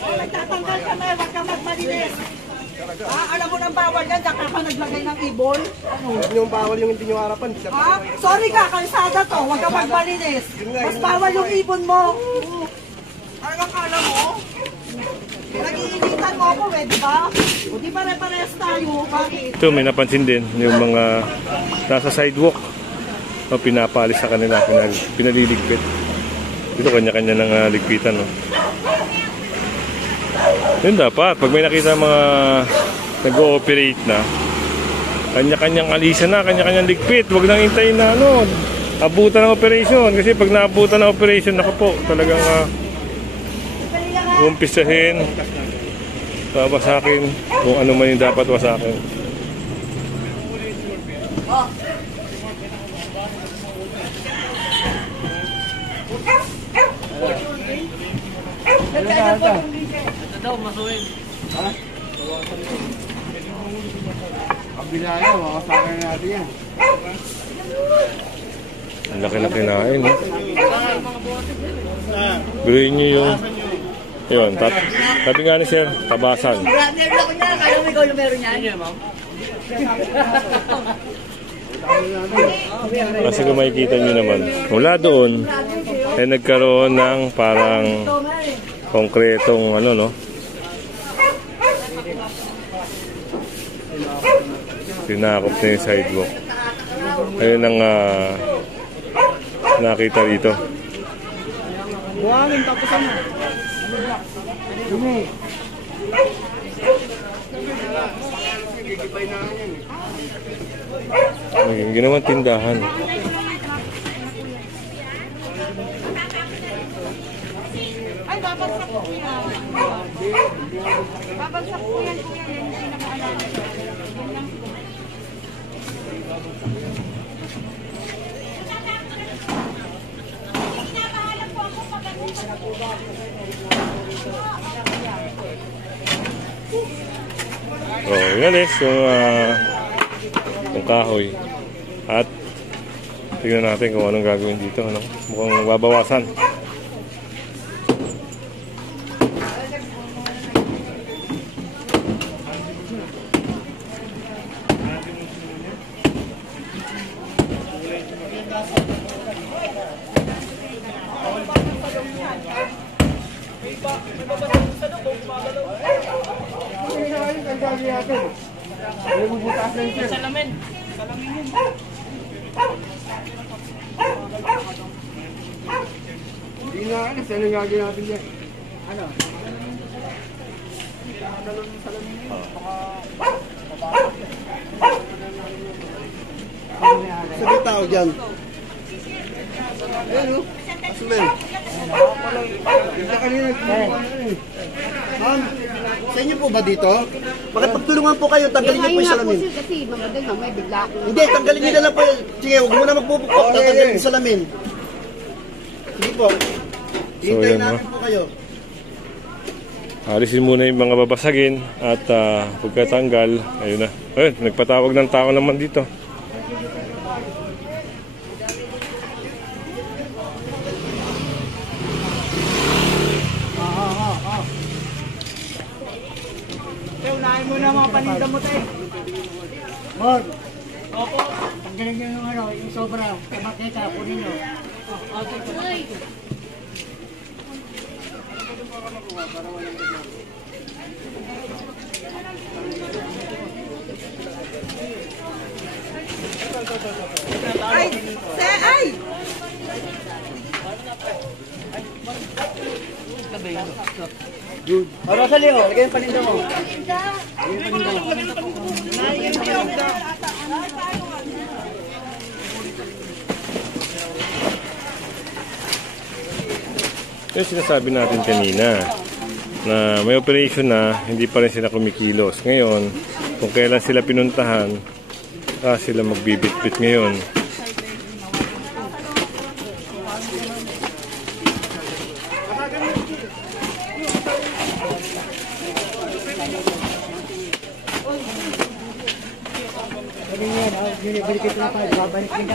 Nagtatanggal ka na, huwag ka magmalinis. Alam mo nang bawal yan, dyan ka naglagay ng ibon. Ano? Yung bawal yung hindi nyo harapan. Sorry ka, kalsada to, huwag ka magmalinis. Mas bawal yung ibon mo. Kala mo? Nag-iinitan mo ako di ba? O di pare-parehas tayo, bakit? Ito, may napansin din yung mga nasa sidewalk. O, pinapalis sa kanila, pinaliligpit. Dito kanya-kanya ng ligpitan. No? Yun dapat, pag may nakita mga nag-ooperate na, kanya-kanyang alisan na, kanya-kanyang ligpit. Huwag nang hintayin na abutan ng operation. Kasi pag naabutan ng operation, ako po, talagang umpisahin, babasakin kung ano man yung dapat wasakin. Ito daw, masuhin. Ha? Kabila yan, makasakin natin yan. Ang laki-laki na yun. Biruin nyo yung yun, sabi nga ni sir, tabasan. Meron ako niya, kaya mo ikaw yung meron niya. Kasi kung makikita nyo naman, mula doon, ay nagkaroon ng parang konkretong tinakop na yung sidewalk. Ayun ang nakita dito. Buhangin, tapos ano? Dumi. Yung ginawang tindahan. Ay, babagsak po yan. Babagsak po yan, kuya. Yan yung pinakaalala. Yan lang po. Inalis yung kahoy. At tingnan natin kung anong gagawin dito. Mukhang babawasan. Salamin. Hindi na alis, ano gagawin natin dyan? Ano? Sabi tao dyan. Ayan o, asmen. Ma'am, sa inyo po ba dito? Bakit pagtulungan po kayo, tanggalin niyo po yung salamin. Kasi magandang mamay, bigla ako. Hindi, tanggalin niyo na lang po. Sige, huwag mo na magpupukok, tatanggalin yung salamin. Sige po. Hintayin namin po kayo. Alisin muna yung mga babasagin at pagkatanggal, ayun na. Ayun, nagpatawag ng tao naman dito. Unahin mo na mga paninda mo tayo. Mor, opo. Tanggalin nyo yung sobra. Makita, kunin nyo. Ay! O, Rosalie, lagay yung paninda mo. Yung sinasabi natin kanina na may operation na hindi pa rin sila kumikilos. Ngayon, kung kailan sila pinuntahan, sila magbibitbit ngayon. Balik ito na tayo. Babalik nila.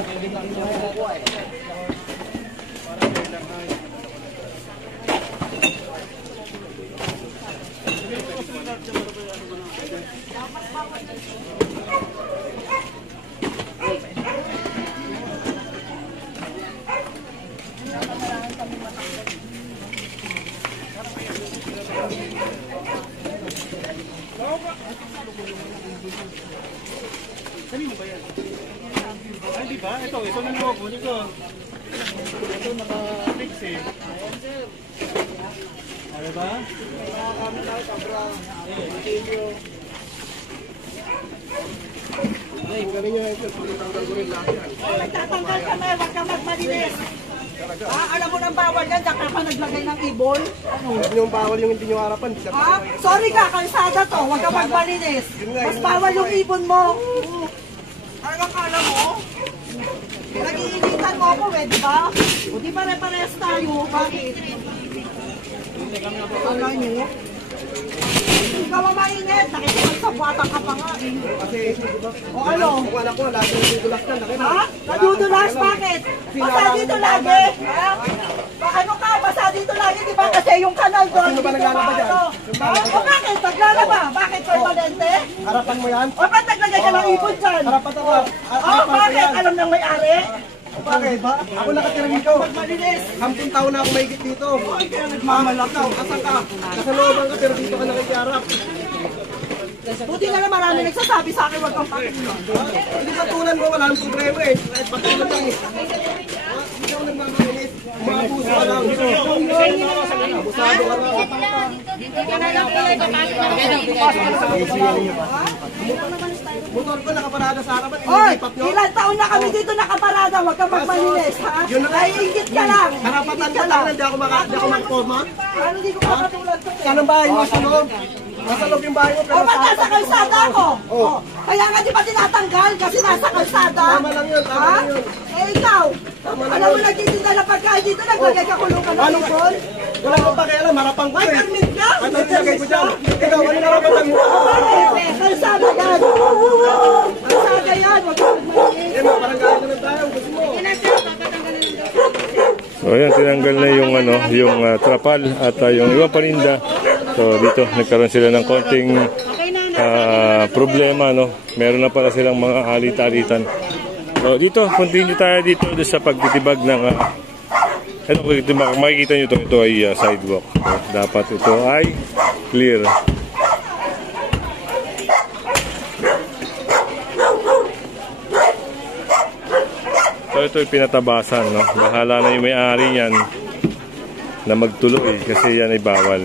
Ay, di ba? Ito na naman po. Ito naka-fix eh. Ano ba? Nagtatanggal ka na, huwag ka magmalinis. Alam mo nang bawal yan, daka ka naglagay ng ibon. Ano? Yung bawal yung hindi nyo harapan. Sorry ka, kalsada to, huwag ka magmalinis. Mas bawal yung ibon mo. Ano kala mo? Nag-iinitan mo ako di ba? O di pare-parehas tayo, bakit? Akala nyo? Ikaw ang mainit, nakikipagsabuatan ka pa nga eh. Kasi, O ano? kung anak ko, lagi yung dudulak na. Ha? Nadudulas? Bakit? Basa dito lagi? Ha? Ano ka? Basa dito lagi, di ba? Kasi yung kanal doon. Sino ba naglalaba dyan? Ha? O bakit? Naglalaba? Bakit permanente? Harapan mo yan? O ba't naglagay ka ng ipon dyan? Harapan ako. O bakit? Alam ng may-ari? Bakit? Ako nakatira dito. Malinis. 10 taon na ako mahigit dito. Ay, kaya nagmamalakaw. Asan ka? Nasa looban ka pero dito ka nakikiharap. Buti na lang marami nagsasabi sa akin, huwag kang pakiulan. Hindi patulan mo, wala nang problema eh. Kahit patulan lang eh. Hindi ako nagmamalinis. Umabuso ka lang. Abusado ka lang. Motor ko nakaparada sa harapan. Oy, Inipat nyo. ilang taon na kami dito nakaparada, huwag kang magmalinis, ha? Yun na nga. Naiingit ka lang. Karapatan ka lang. Hindi ako magporma. Ano di ko makatulad ko? Saan ang bahay mo sa loob? Nasa loob yung bahay mo. O ba't nasa kalsada ako? Oh. Kaya nga di ba tinatanggal kasi nasa kalsada? Tama lang yun, tama Ha? lang yun. Eh ikaw, alam mo nagtitinda na pagkain dito, naglagay ka kulong ka ng Ano ipon? Wala kang pakialam, harapan ko May eh. permit ka? Ano yung nilagay ko dyan? Ikaw, ano narapatan mo? Bakit? Kalsada yan. Kalsada yan, huwag kang magmalinis. Eh, parang gaya na lang tayo. Gusto mo. So ayan, tinanggal na yung ano, yung trapal at yung ibang paninda. So dito nagkaroon sila ng konting problema, no. Meron na pala silang mga alit-alitan. So dito, continue tayo dito sa pagtitibag ng ano, makikita nyo ito ay sidewalk. So, dapat ito ay clear. So ito ay pinatabasan, no? Bahala na yung may-ari niyan na magtuloy kasi yan ay bawal.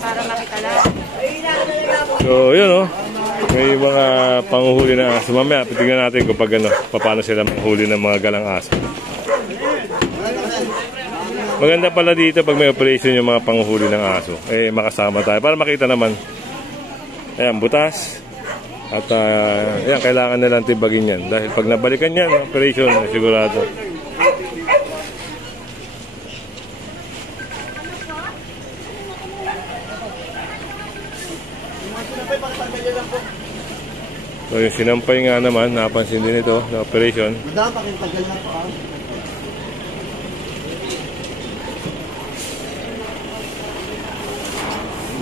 Para makita lang. So yun, no? May mga panguhuli na aso. Mamaya, tingnan natin kung paano sila manghuli ng mga galang aso. Maganda pala dito pag may operation yung mga panguhuli ng aso. Eh, makasama tayo para makita naman. Ayan, butas. At ayan, kailangan nilang tibagin yan. Dahil pag nabalikan yan, operation, sigurado. So yung sinampay nga naman, napansin din ito na operation. Madama, pakitagal na pa.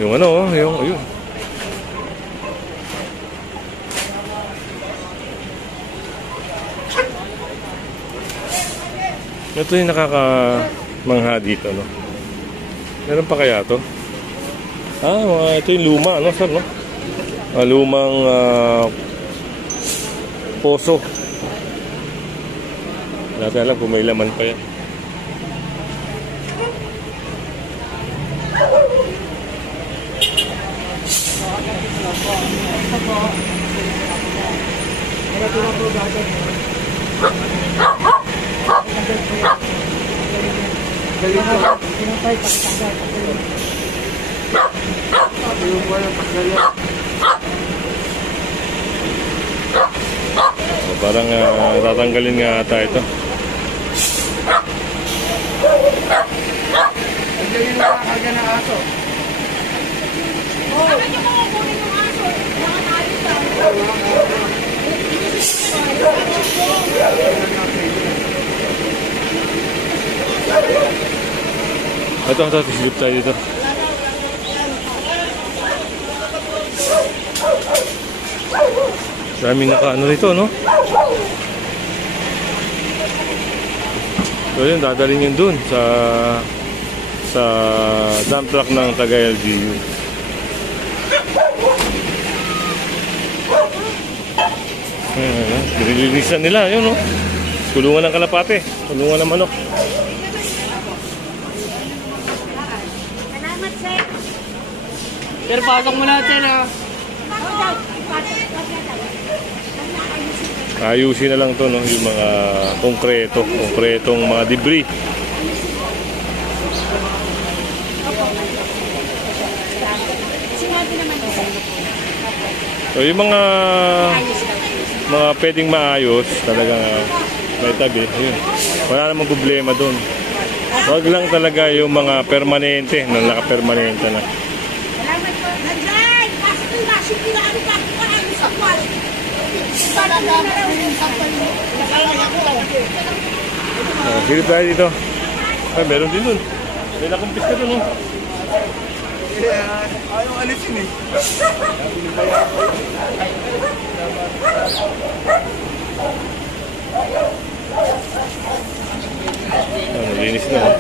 Yung ano, yung ayun. Ito yung nakakamangha dito, no? Meron pa kaya to? Ito yung luma, no, sir, no? Lumang poso. Wala tayo alam kung may laman pa yan. So, parang tatanggalin nga ata ito. Hindi yung nakakarga ng aso. Bakit yung mga kunin yung aso? Mga tayo lang. Ito, sisilip tayo dito. Daming naka-ano rito, no? So yun, dadalhin yun dun sa dump truck ng taga LGU. Nililinisan nila, yun, no? Kulungan ng kalapate, kulungan ng manok. Salamat, sir. Sir, pasok mo na, sir, ha? Ayusin na lang to, no? Yung mga konkretong mga debris. Sinabi naman ito. So yung mga pwedeng maayos, talagang may tabi, yun. Wala namang problema doon. Huwag lang talaga yung mga permanente, na naka-permanente na. Salamat po. Nandiyan! Pasok yung washing kinaano pa. Paano sa kwal? Silip tayo dito. Ay, meron din doon. May nakumpis ka doon, no? Ayaw alisin eh. Nalinis na, oh.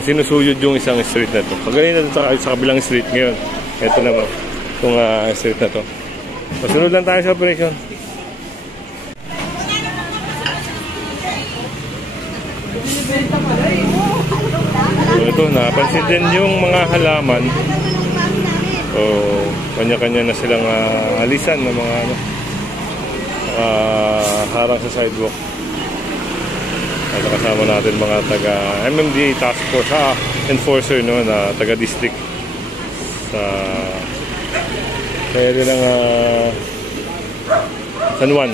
Sinusuyod yung isang street na to. Pagaling na sa kabilang street ngayon. Ito naman, itong street na to. Masunod lang tayo sa operation. So ito, napansin din yung mga halaman. So, kanya-kanya na silang alisan ng mga harang sa sidewalk. At kasama natin mga taga MMDA Task Force, enforcer, no, na taga district sa area ng San Juan.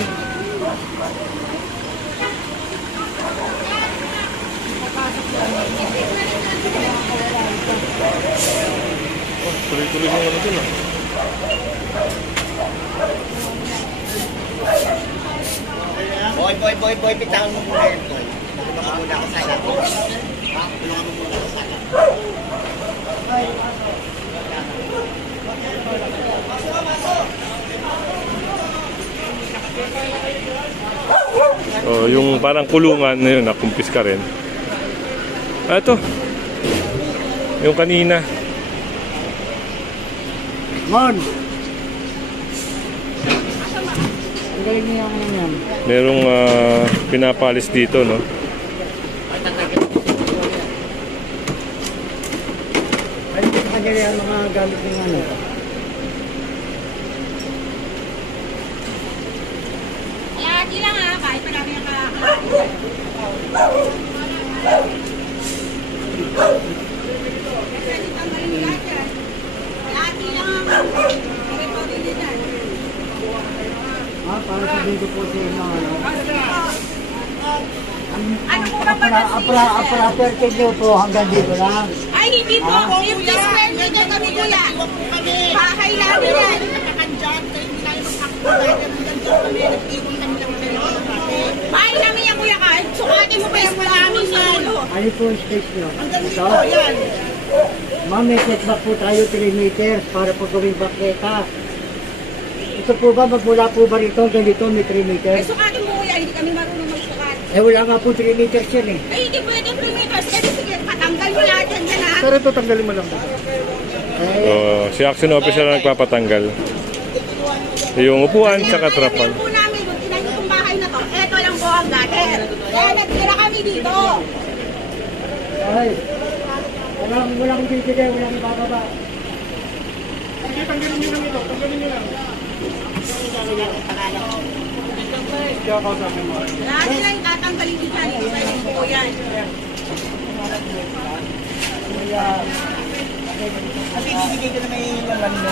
Tuloy-tuloy yung ano dun, ah. Boy, bitawan mo muna yan, boy. Tulungan mo muna ako sa sala. Tulungan mo muna ako sa sala. So, yung parang kulungan na yun, nakumpis ka rin. Ito. Yung kanina. Mon! Ang galing niya ang yan. Merong pinapalis dito, no? Ay, kanya yung mga gamit ng ano. Lagi lang ha, kahit marami ang lagi lang ang Para sabihin ko po sa inyo, ano. ano po ba ba Apra-apra nyo po hanggang dito lang. Ay, hindi po. 50 square meter kami, kuya. Bahay namin yan. Bahay namin yan, kuya, kahit sukatin mo pa yung namin yan. Ano po yung space nyo? Ito? Ma'am, may setback po tayo 3 meters para po gawing baketa. Ito po ba, magmula po ba rito hanggang dito may 3 Ay, meters? sukatin mo, kuya. Hindi kami marunong magsukat. Eh wala nga po 3 meters yan eh. Ay, hindi pwede 3 meters. Kasi sige, patanggal mo lahat yan dyan, ha? Pero ito tanggalin mo lang po. So, si action officer na nagpapatanggal. Yung upuan, tsaka trapal. Yung po namin, yung tinayin itong bahay na to, eto lang po ang gutter. Kaya nagtira kami dito. Ay, walang bibigay, walang ibababa. Lagi lang tatanggalin dito yan. Hindi pwede po yan. Kasi ibibigay ko na may laman mo.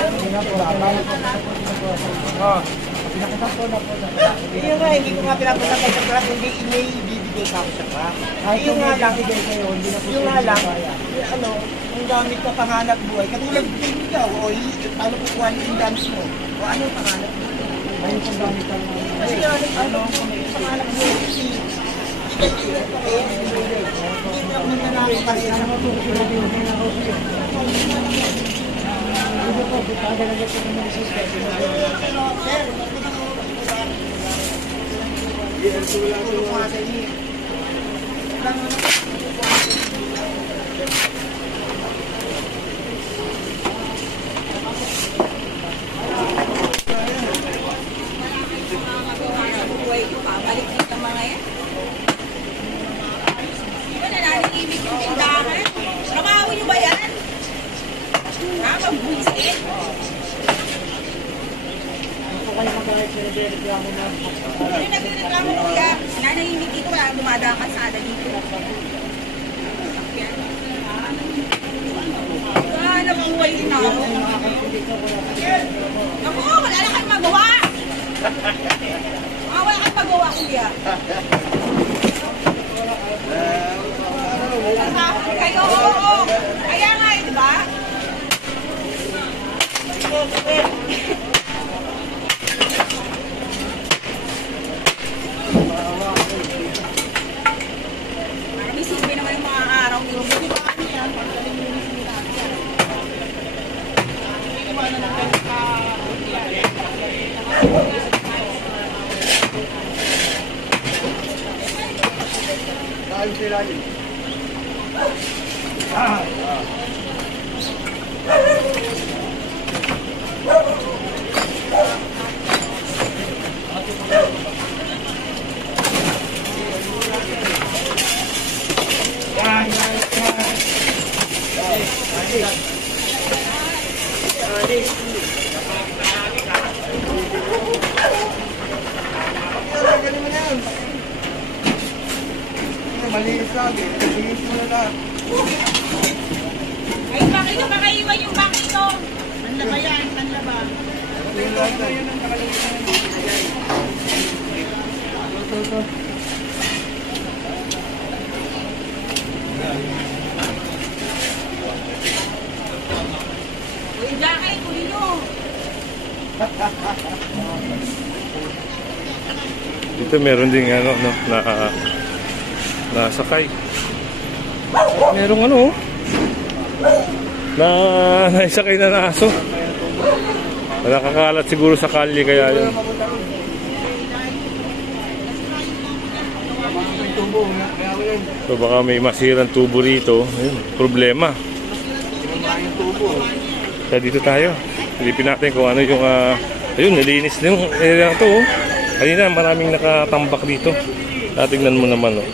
Oh. Yun nga, hindi ko nga pinapunta sa crack, hindi ibibigay ka ako sa crack. Yung nga lang, yung nga lang, ano, yung gamit na panganap buhay, katulad din ikaw, o paano kukuha yung gamit mo? O ano yung panganap buhay? Ano yung gamit mo? Kasi ano, panganap buhay, kasi hindi na muna namin kasi ano po, Pabalik din ang mga yan. Di ba nananimig yung tindahan? Trabaho nyo ba yan? Ha? Magbuisit? Ano nagreklamo mo kuya? Nananimig dito, wala dumadaan kalsada dito. Nabuhay din ako. Naku, wala na kayong magawa. Wala kayong magawa kuya. Kayo, oo. Kaya nga eh, di ba? Marami silbi naman yung mga araw nyo. Di ba ano yan? Ayos sila yun. Malinis lagi. Malinis mo na lahat. Ay, bakit nyo makaiwan yung bakit ito? Anla ba yan? Anla ba? Uy, Jackie, kunin nyo. Dito meron ding ano, no, nasakay. At merong ano, naisakay na aso. Nakakalat siguro sa kalye kaya yun. So baka may masirang tubo rito. Ayun, problema. Kaya dito tayo. Silipin natin kung ano yung ayun, nalinis na yung area na to. Kanina maraming nakatambak dito. Tingnan mo naman, oh.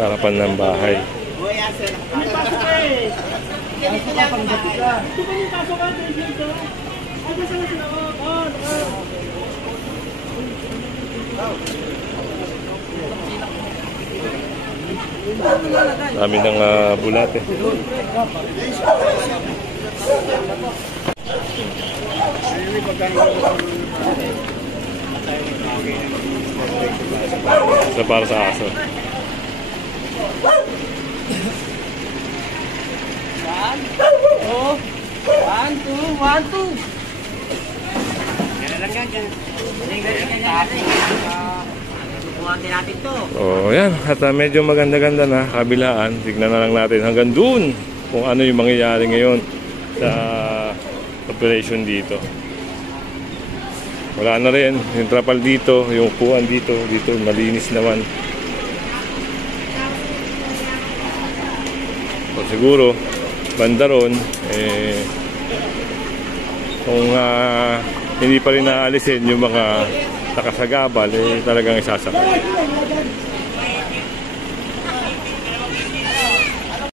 Harapan ng bahay. Dami ng bulate. Ito para sa aso. Oh, 1, 2, 1, 2. Yan lang yan. Kukuhanin natin to. Oh, yan. At medyo maganda-ganda na kabilaan. Tignan na lang natin hanggang dun kung ano yung mangyayari ngayon sa operation dito. Wala na rin. Yung trapal dito, yung upuan dito. Dito malinis naman. So, siguro banda ron, kung hindi pa rin naalisin yung mga nakasagabal, talagang isasakay.